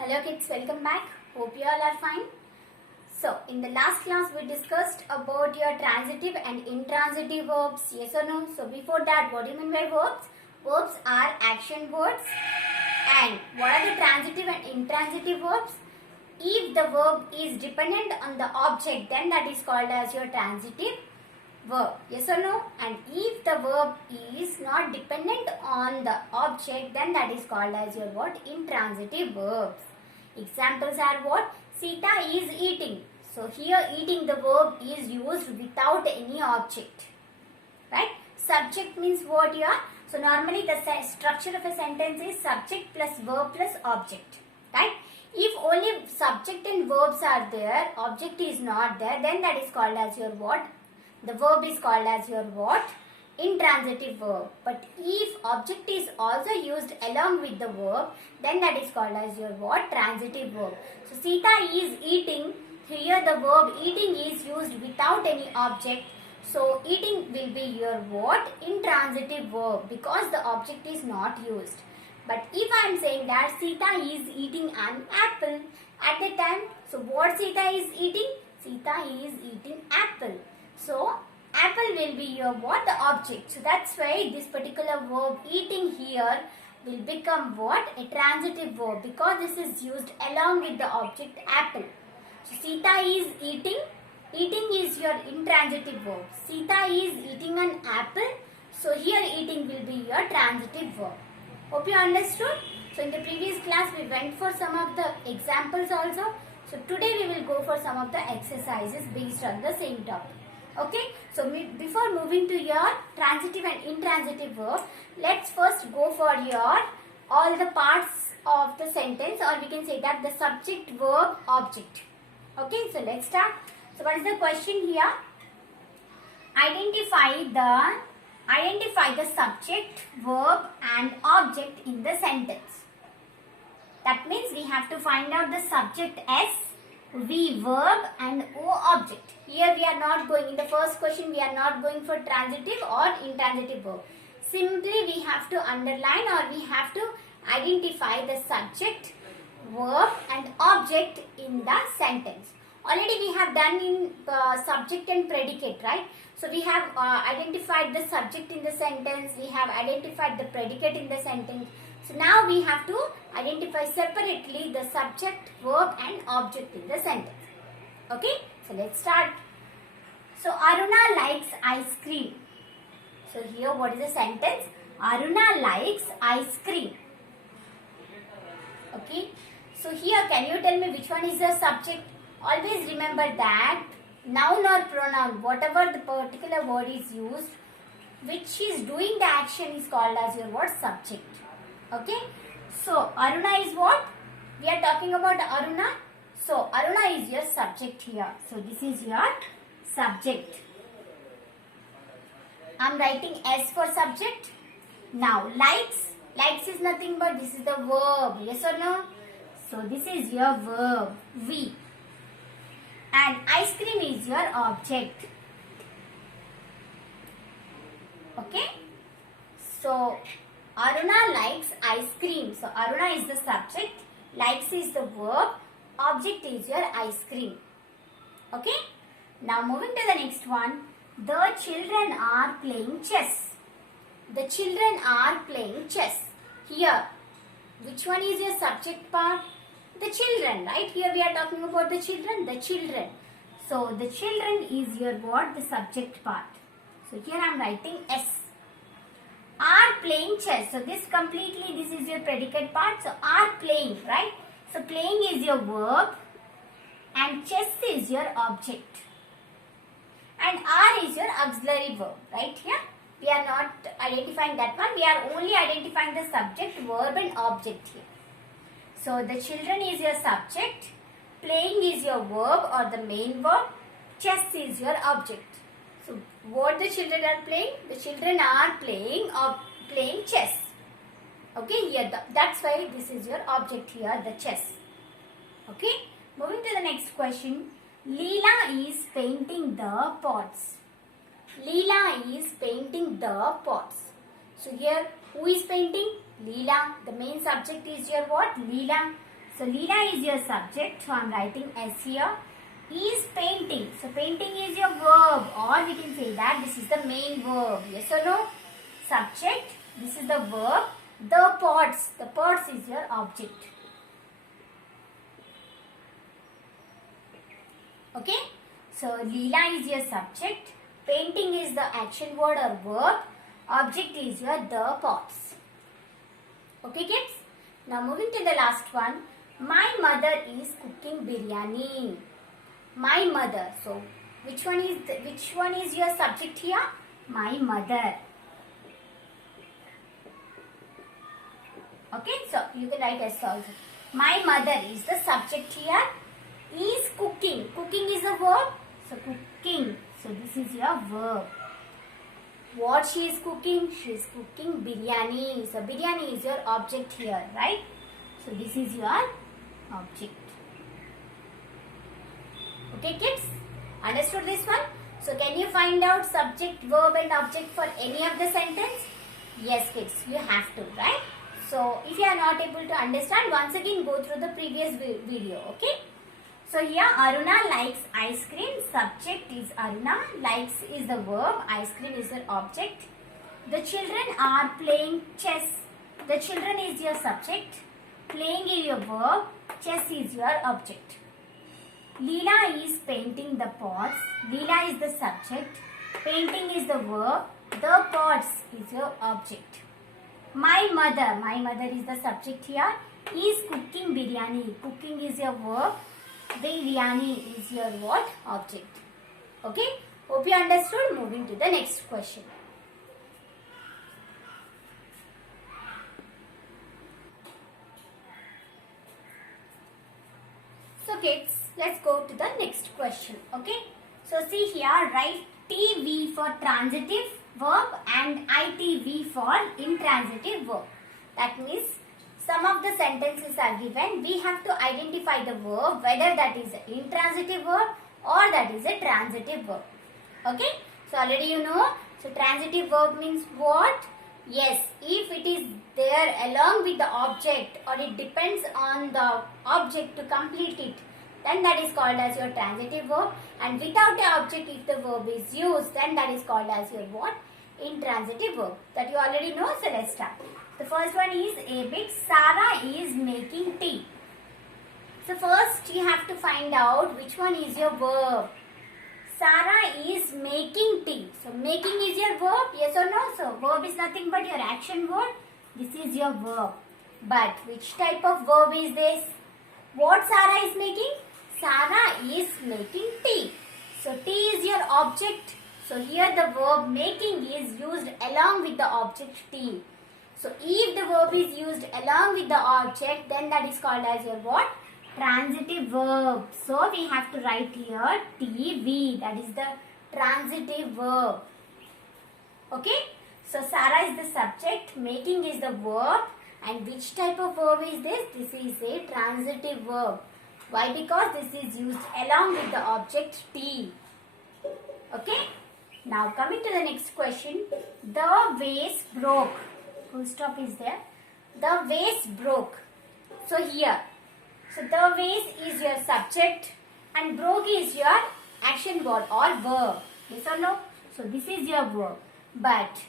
Hello kids, welcome back. Hope you all are fine. So, in the last class we discussed about your transitive and intransitive verbs. Yes or no? So, before that, what do you mean by verbs? Verbs are action words. And what are the transitive and intransitive verbs? If the verb is dependent on the object, then that is called as your transitive verb. Yes or no? And if the verb is not dependent on the object, then that is called as your what? Intransitive verbs. Examples are what? Sita is eating. So here eating the verb is used without any object. Right? Subject means what here? So normally the structure of a sentence is subject plus verb plus object. Right? If only subject and verbs are there, object is not there, then that is called as your what? The verb is called as your what? Intransitive verb. But if object is also used along with the verb, then that is called as your what? Transitive verb. So Sita is eating. Here the verb eating is used without any object. So eating will be your what? Intransitive verb because the object is not used. But if I am saying that Sita is eating an apple at the time, so what Sita is eating? Sita is eating apple. So apple will be your what? The object. So that's why this particular verb eating here will become what? A transitive verb because this is used along with the object apple. So Sita is eating. Eating is your intransitive verb. Sita is eating an apple. So here eating will be your transitive verb. Hope you understood. So in the previous class we went for some of the examples also. So today we will go for some of the exercises based on the same topic. Okay, so before moving to your transitive and intransitive verb, let's first go for your all the parts of the sentence, or we can say that the subject, verb, object. Okay, so let's start. So what is the question here? Identify the subject, verb and object in the sentence. That means we have to find out the subject S, V verb and O object. Here we are not going, in the first question we are not going for transitive or intransitive verb. Simply we have to underline or we have to identify the subject, verb and object in the sentence. Already we have done in subject and predicate, right? So we have identified the subject in the sentence, we have identified the predicate in the sentence. So now we have to identify separately the subject, verb and object in the sentence. Okay, so let's start. So Aruna likes ice cream. So here what is the sentence? Aruna likes ice cream. Okay, so here can you tell me which one is the subject? Always remember that noun or pronoun, whatever the particular word is used, which is doing the action is called as your what? Subject. Okay, so Aruna is what? We are talking about Aruna. So Aruna is your subject here. So this is your subject. I am writing S for subject. Now likes is nothing but this is the verb. Yes or no? So this is your verb V. And ice cream is your object. Okay. So Aruna likes ice cream. So Aruna is the subject, likes is the verb, object is your ice cream. Okay. Now moving to the next one. The children are playing chess. The children are playing chess. Here, which one is your subject part? The children, right? Here we are talking about the children. The children. So the children is your what? The subject part. So here I am writing S. Are playing chess. So this is your predicate part. So are playing, right? So playing is your verb and chess is your object. And are is your auxiliary verb, right here. We are not identifying that one. We are only identifying the subject, verb and object here. So the children is your subject, playing is your verb or the main verb, chess is your object. So what the children are playing? The children are playing chess. Okay, here that's why this is your object here, the chess. Okay, moving to the next question. Leela is painting the pots. Leela is painting the pots. So here who is painting? Leela. The main subject is your what? Leela. So Leela is your subject. So I'm writing S here. Is painting. So painting is your verb, or we can say that this is the main verb. Yes or no? Subject. This is the verb. The pots. The pots is your object. Okay. So Leela is your subject. Painting is the action word or verb. Object is your the pots. Okay kids. Now moving to the last one. My mother is cooking biryani. My mother. So which one is your subject here? My mother. Okay, so you can write S also. My mother is the subject here. Is cooking. Cooking is a verb. So cooking. So this is your verb. What she is cooking? She is cooking biryani. So biryani is your object here, right? So this is your object. Okay kids? Understood this one? So can you find out subject, verb and object for any of the sentence? Yes kids, you have to, right? So if you are not able to understand, once again go through the previous video, okay? So here Aruna likes ice cream. Subject is Aruna. Likes is the verb. Ice cream is your object. The children are playing chess. The children is your subject. Playing is your verb. Chess is your object. Leela is painting the pots. Leela is the subject. Painting is the verb. The pots is your object. My mother is the subject here. Is cooking biryani. Cooking is your verb. Biryani is your what? Object. Okay? Hope you understood. Moving to the next question. So kids, let's go to the next question. Okay? So see here, write TV for transitive verb and ITV for intransitive verb. That means some of the sentences are given. We have to identify the verb, whether that is an intransitive verb or that is a transitive verb. Okay? So already you know. So transitive verb means what? Yes, if it is there along with the object or it depends on the object to complete it, then that is called as your transitive verb. And without the object, if the verb is used, then that is called as your what? Intransitive verb. That you already know. So let's start. The first one is a bit. Sarah is making tea. So first you have to find out which one is your verb. Sarah is making tea. So making is your verb, yes or no? So verb is nothing but your action word. This is your verb. But which type of verb is this? What Sarah is making? Sarah is making tea. So tea is your object. So here the verb making is used along with the object tea. So if the verb is used along with the object, then that is called as your what? Transitive verb. So we have to write here TV. That is the transitive verb. Okay. So Sarah is the subject. Making is the verb. And which type of verb is this? This is a transitive verb. Why? Because this is used along with the object T. Okay. Now coming to the next question. The vase broke. Full stop is there. The vase broke. So here. So the vase is your subject and broke is your action word or verb. Yes or no? So this is your verb. But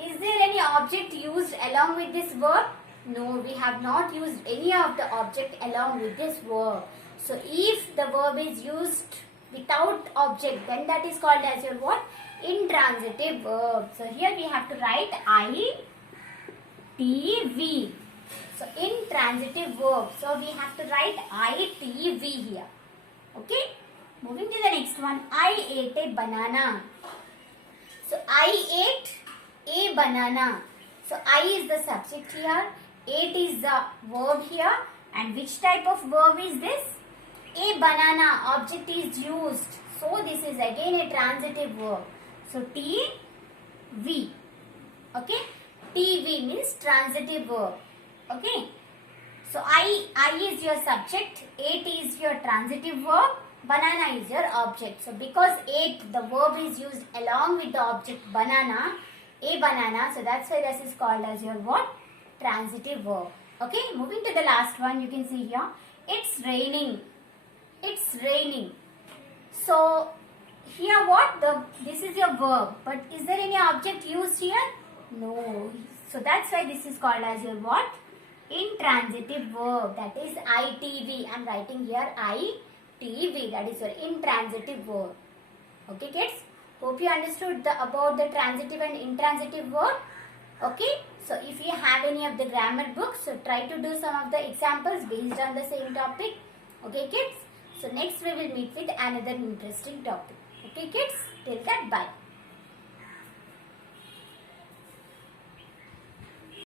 is there any object used along with this verb? No, we have not used any of the object along with this verb. So if the verb is used without object, then that is called as your what? Intransitive verb. So here we have to write ITV. So intransitive verb. So we have to write ITV here. Okay. Moving to the next one. I ate a banana. So I ate a banana. So I is the subject here. Ate is the verb here. And which type of verb is this? A banana. Object is used. So this is again a transitive verb. So TV. Okay. TV means transitive verb. Okay. So I is your subject. Ate is your transitive verb. Banana is your object. So because ate, the verb is used along with the object banana. A banana. So that's why this is called as your what? Transitive verb. Okay, moving to the last one, you can see here, it's raining. It's raining. So here what? This is your verb, but is there any object used here? No. So that's why this is called as your what? Intransitive verb. That is ITV. I am writing here ITV. That is your intransitive verb. Okay kids? Hope you understood about the transitive and intransitive verb. Okay? So if you have any of the grammar books, so try to do some of the examples based on the same topic. Okay kids? So next we will meet with another interesting topic. Okay kids? Till that, bye.